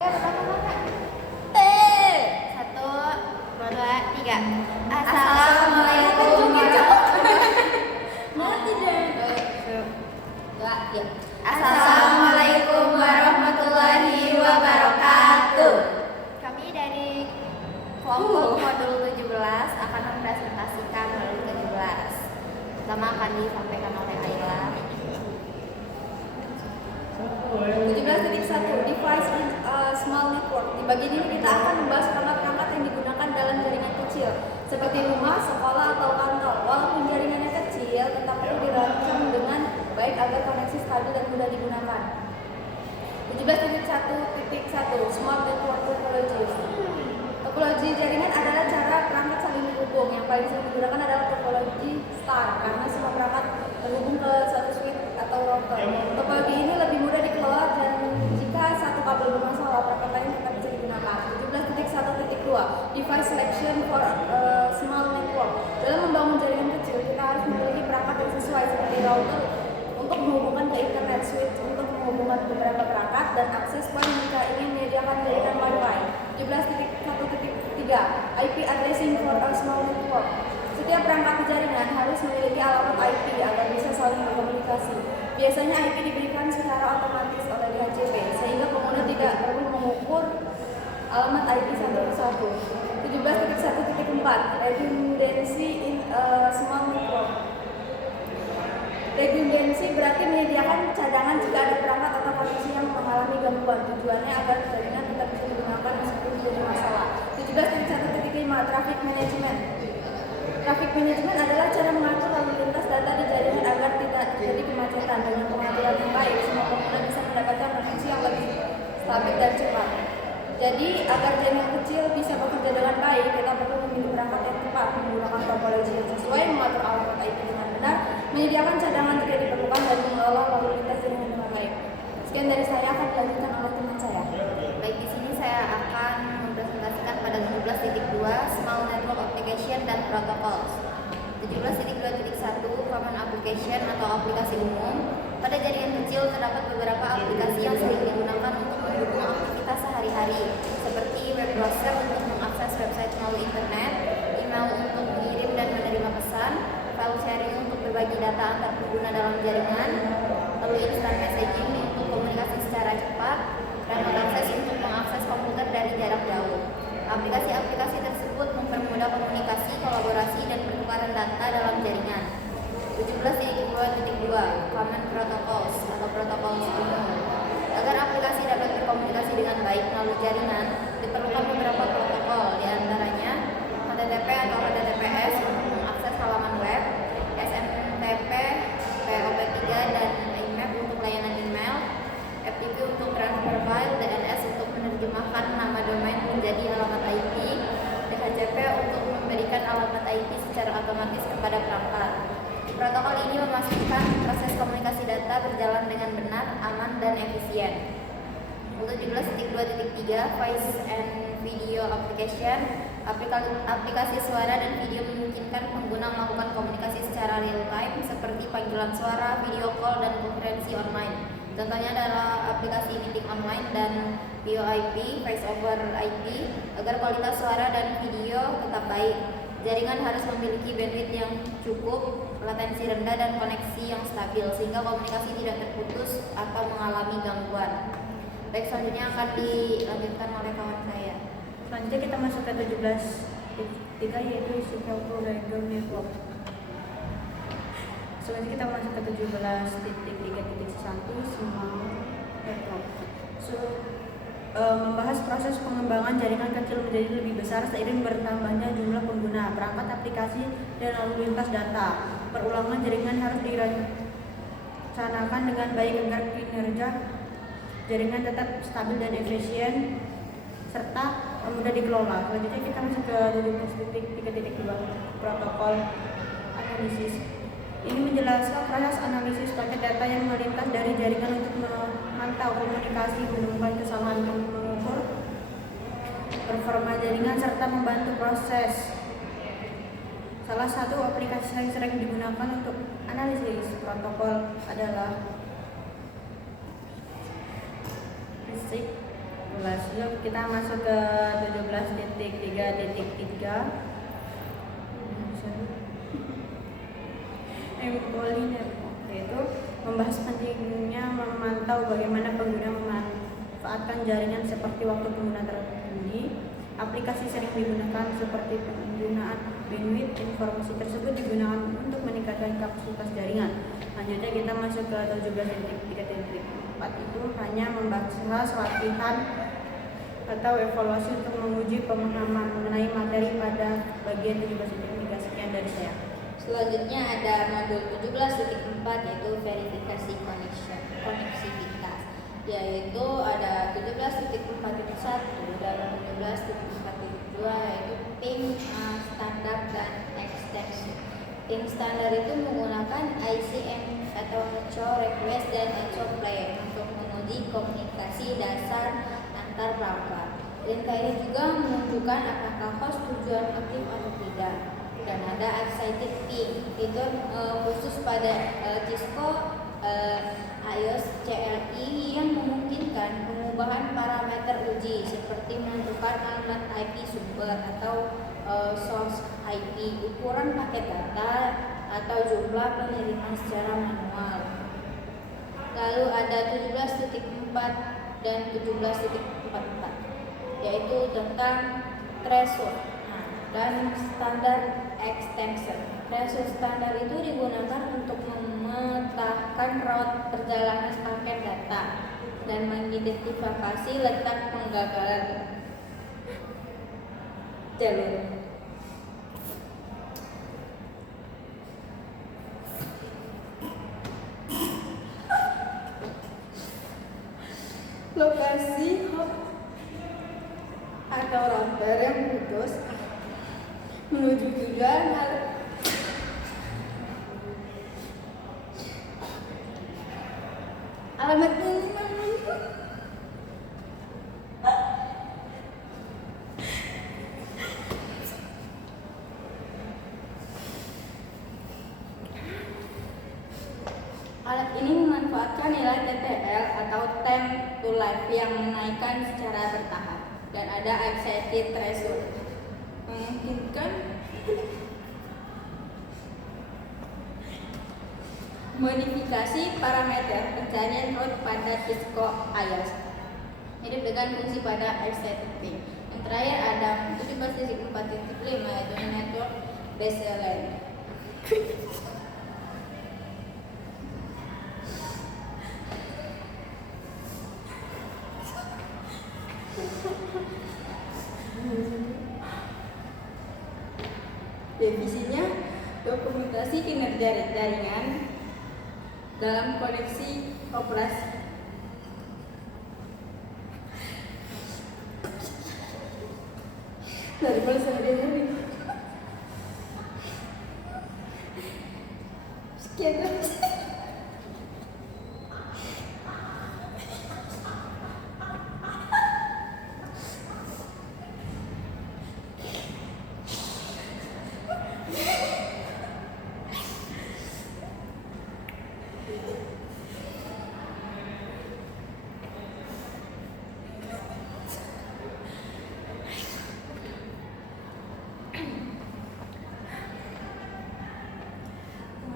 Satu, dua, tiga. Assalamualaikum Assalamualaikum warahmatullahi wabarakatuh. Kami dari kelompok modul 17 akan mempresentasikan modul 17. Pertama akan disampaikan oleh Ayla. 17.1 Device and Small Network. Di bagian ini kita akan membahas perangkat-perangkat yang digunakan dalam jaringan kecil seperti rumah, sekolah, atau kantor. Walaupun jaringannya kecil, tetap perlu dirancang dengan baik agar koneksi stabil dan mudah digunakan. 17.1 Smart Network Topologies. Topologi jaringan adalah cara perangkat saling terhubung. Yang paling sering digunakan adalah topologi star karena semua perangkat terhubung ke satu switch atau router. Topologi ini lebih mudah dikelola dan jika satu kabel bermasalah, perangkat lain tetap bisa digunakan. 17.1.2 Device Selection for Small Network. Dalam membangun jaringan kecil, kita harus memiliki perangkat yang sesuai seperti router untuk menghubungkan ke internet, switch untuk menghubungkan beberapa perangkat, dan akses point jika ingin menyediakan jaringan Wi-Fi. 17.1.3 IP Addressing for a Small Network. Setiap perangkat jaringan harus memiliki alamat IP agar bisa saling berkomunikasi. Biasanya IP diberikan secara otomatis oleh DHCP sehingga pengguna tidak perlu mengukur alamat IP satu persatu. 17.1.4 Redundancy in a Small Network. Redundancy berarti menyediakan cadangan jika ada perangkat atau koneksi yang mengalami gangguan. Tujuannya agar jaringan tetap bisa digunakan meskipun terjadi masalah. 17.1.5 Traffic Management. Traffic management adalah cara mengatur lalu lintas data di jaringan agar tidak terjadi kemacetan. Dengan pengaturan yang baik, semua pengguna bisa mendapatkan koneksi yang lebih stabil dan cepat. Jadi, agar jaringan kecil bisa bekerja dengan baik, kita perlu memilih perangkat yang tepat, menggunakan topologi yang sesuai, mengatur alamat IP dengan benar, menyediakan cadangan jika diperlukan, dan mengelola lalu lintas jaringan dengan baik. Sekian dari saya, akan dilanjutkan oleh teman saya. Baik, di sini saya akan mempresentasikan pada 17.2 Small Network Application dan Protocols. 17.2.1 Common Application atau aplikasi umum. Pada jaringan kecil terdapat beberapa aplikasi yang sering digunakan untuk mendukung aktivitas sehari-hari, seperti web browser untuk mengakses website melalui internet, email untuk mengirim dan menerima pesan, file sharing untuk berbagi data antar pengguna dalam jaringan, lalu instant messaging untuk komunikasi secara cepat, dan mengakses untuk mengakses komputer dari jarak jauh. Aplikasi-aplikasi tersebut mempermudah komunikasi, kolaborasi, dan pertukaran data dalam jaringan. 17.2.2 Common Protocols atau protokol umum. Agar aplikasi dapat berkomunikasi dengan baik melalui jaringan, diperlukan beberapa protokol, diantaranya HTTP atau HTTPS untuk mengakses halaman web, SMTP, POP3, dan IMAP untuk layanan email, FTP untuk transfer file, DNS untuk menerjemahkan nama domain menjadi alamat IP, DHCP untuk memberikan alamat IP secara otomatis kepada perangkat. Protokol ini memastikan proses komunikasi data berjalan dengan benar, aman, dan efisien. Untuk 17.2.3 Voice and Video Application. Aplikasi suara dan video memungkinkan pengguna melakukan komunikasi secara real time seperti panggilan suara, video call, dan konferensi online. Contohnya adalah aplikasi meeting online dan VoIP, Voice over IP, agar kualitas suara dan video tetap baik. Jaringan harus memiliki bandwidth yang cukup, latensi rendah, dan koneksi yang stabil sehingga komunikasi tidak terputus atau mengalami gangguan. Baik, selanjutnya akan dilanjutkan oleh kawan saya. Selanjutnya kita masuk ke 17.3 yaitu Secure Diagram Network. Selanjutnya kita masuk ke 17.3.1 Small Network. Membahas proses pengembangan jaringan kecil menjadi lebih besar seiring bertambahnya jumlah pengguna, perangkat aplikasi, dan lalu lintas data. Perulangan jaringan harus direncanakan dengan baik agar kinerja jaringan tetap stabil dan efisien serta mudah dikelola. Selanjutnya kita masuk ke 17.3.2 protokol analisis. Ini menjelaskan proses analisis paket data yang melintas dari jaringan untuk memantau komunikasi, menemukan kesalahan, mengukur performa jaringan, serta membantu proses. Salah satu aplikasi yang sering digunakan untuk analisis protokol adalah RISC, Yuk kita masuk ke 17.3.3 Empoliner, yaitu membahas pentingnya memantau bagaimana pengguna memanfaatkan jaringan seperti waktu pengguna tertinggi. Aplikasi sering digunakan seperti penggunaan bandwidth. Informasi tersebut digunakan untuk meningkatkan kapasitas jaringan. Selanjutnya kita masuk ke 17.3.4, itu hanya membahas latihan atau evaluasi untuk menguji pemahaman mengenai materi pada bagian 17.3. Sekian dari saya. Selanjutnya ada modul 17.4 yaitu verifikasi koneksivitas, yaitu ada 17.4.1 dan 17.4.2 yaitu ping standar dan extension. Ping standar itu menggunakan ICM atau Mutual Request dan Player untuk menguji komunikasi dasar antar perangkat. Dan ini juga menunjukkan apakah host tujuan aktif atau tidak. Dan ada excited ping, itu khusus pada Cisco iOS CLI yang memungkinkan pengubahan parameter uji seperti menentukan alamat IP sumber atau source IP, ukuran paket data atau jumlah pengiriman secara manual. Lalu ada 17.4 dan 17.44 yaitu tentang threshold dan standar extension. Threshold standar itu digunakan untuk memetakan route perjalanan paket data dan mengidentifikasi letak penggagalan jalur. Lokasi hop atau router yang putus menuju tujuan alamat ini alat ini memanfaatkan nilai TTL atau time to life yang menaikkan secara bertahap, dan ada excited threshold memungkinkan modifikasi parameter pencarian route pada Cisco iOS. Ini dengan fungsi pada excited ping. Yang terakhir ada 17.4.5 yaitu network baseline. Definisinya dokumentasi kinerja jaringan dalam koneksi operasi. Dari mulai sehari-hari. Sekian dari saya.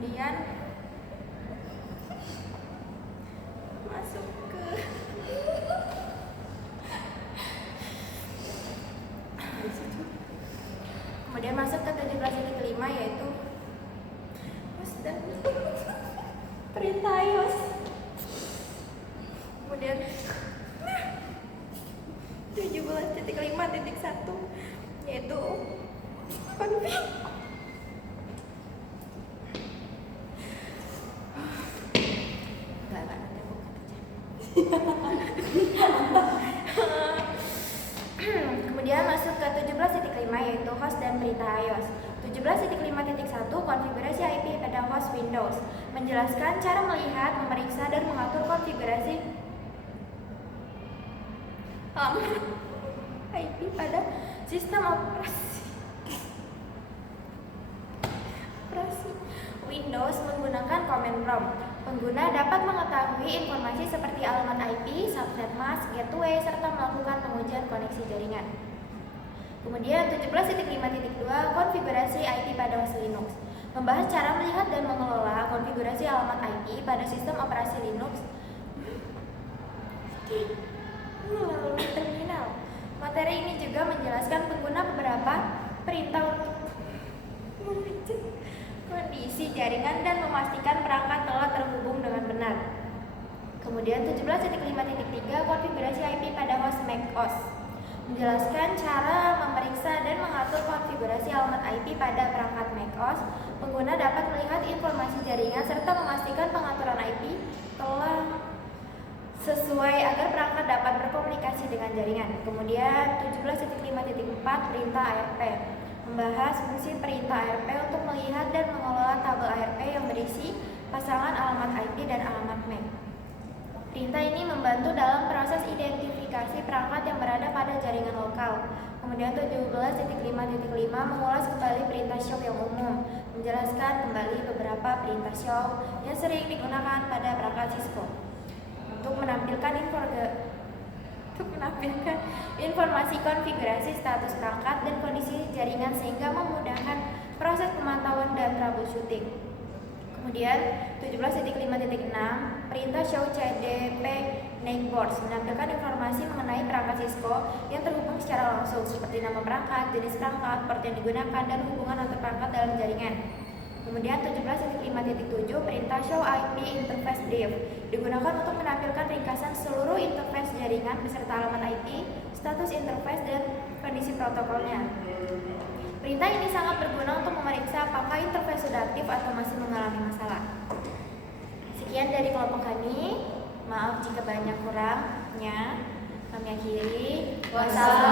Kemudian masuk ke kemudian masuk ke 17.5 yaitu host dan perintah iOS. Kemudian 17.5.1 yaitu config. Kemudian masuk ke 17.5 yaitu host dan perintah iOS. 17.5.1 konfigurasi IP pada host Windows, menjelaskan cara melihat, memeriksa dan mengatur konfigurasi alamat IP pada sistem operasi. Windows menggunakan command prompt. Pengguna dapat mengetahui informasi seperti alamat IP, subnet mask, gateway, serta melakukan pengujian koneksi jaringan. Kemudian 17.5.2 konfigurasi IP pada OS Linux. Membahas cara melihat dan mengelola konfigurasi alamat IP pada sistem operasi Linux melalui terminal. Materi ini juga menjelaskan pengguna beberapa perintah untuk mengecek kondisi jaringan dan memastikan perangkat telah terhubung dengan benar. Kemudian 17.5.3 konfigurasi IP pada host macOS. Menjelaskan cara memeriksa dan mengatur konfigurasi alamat IP pada perangkat macOS. Pengguna dapat melihat informasi jaringan serta memastikan pengaturan IP telah sesuai agar perangkat dapat berkomunikasi dengan jaringan. Kemudian 17.5.4 perintah ARP. Membahas fungsi perintah ARP untuk melihat dan mengelola tabel ARP yang berisi pasangan alamat IP dan alamat MAC. Perintah ini membantu dalam proses identifikasi perangkat yang berada pada jaringan lokal. Kemudian 17.5.5 mengulas kembali perintah show yang umum, menjelaskan kembali beberapa perintah show yang sering digunakan pada perangkat Cisco untuk menampilkan informasi konfigurasi status perangkat dan kondisi jaringan sehingga memudahkan proses pemantauan dan troubleshooting. Kemudian 17.5.6 perintah show CDP neighbors menampilkan informasi mengenai perangkat Cisco yang terhubung secara langsung seperti nama perangkat, jenis perangkat, port yang digunakan, dan hubungan antar perangkat dalam jaringan. Kemudian 17.5.7 perintah show IP interface div digunakan untuk menampilkan ringkasan seluruh interface jaringan beserta alamat IP, status interface, dan kondisi protokolnya. Perintah ini sangat berguna untuk memeriksa apakah interface sudah aktif atau masih mengalami masalah. Sekian dari kelompok kami. Maaf jika banyak kurangnya. Kami akhiri. Wassalamualaikum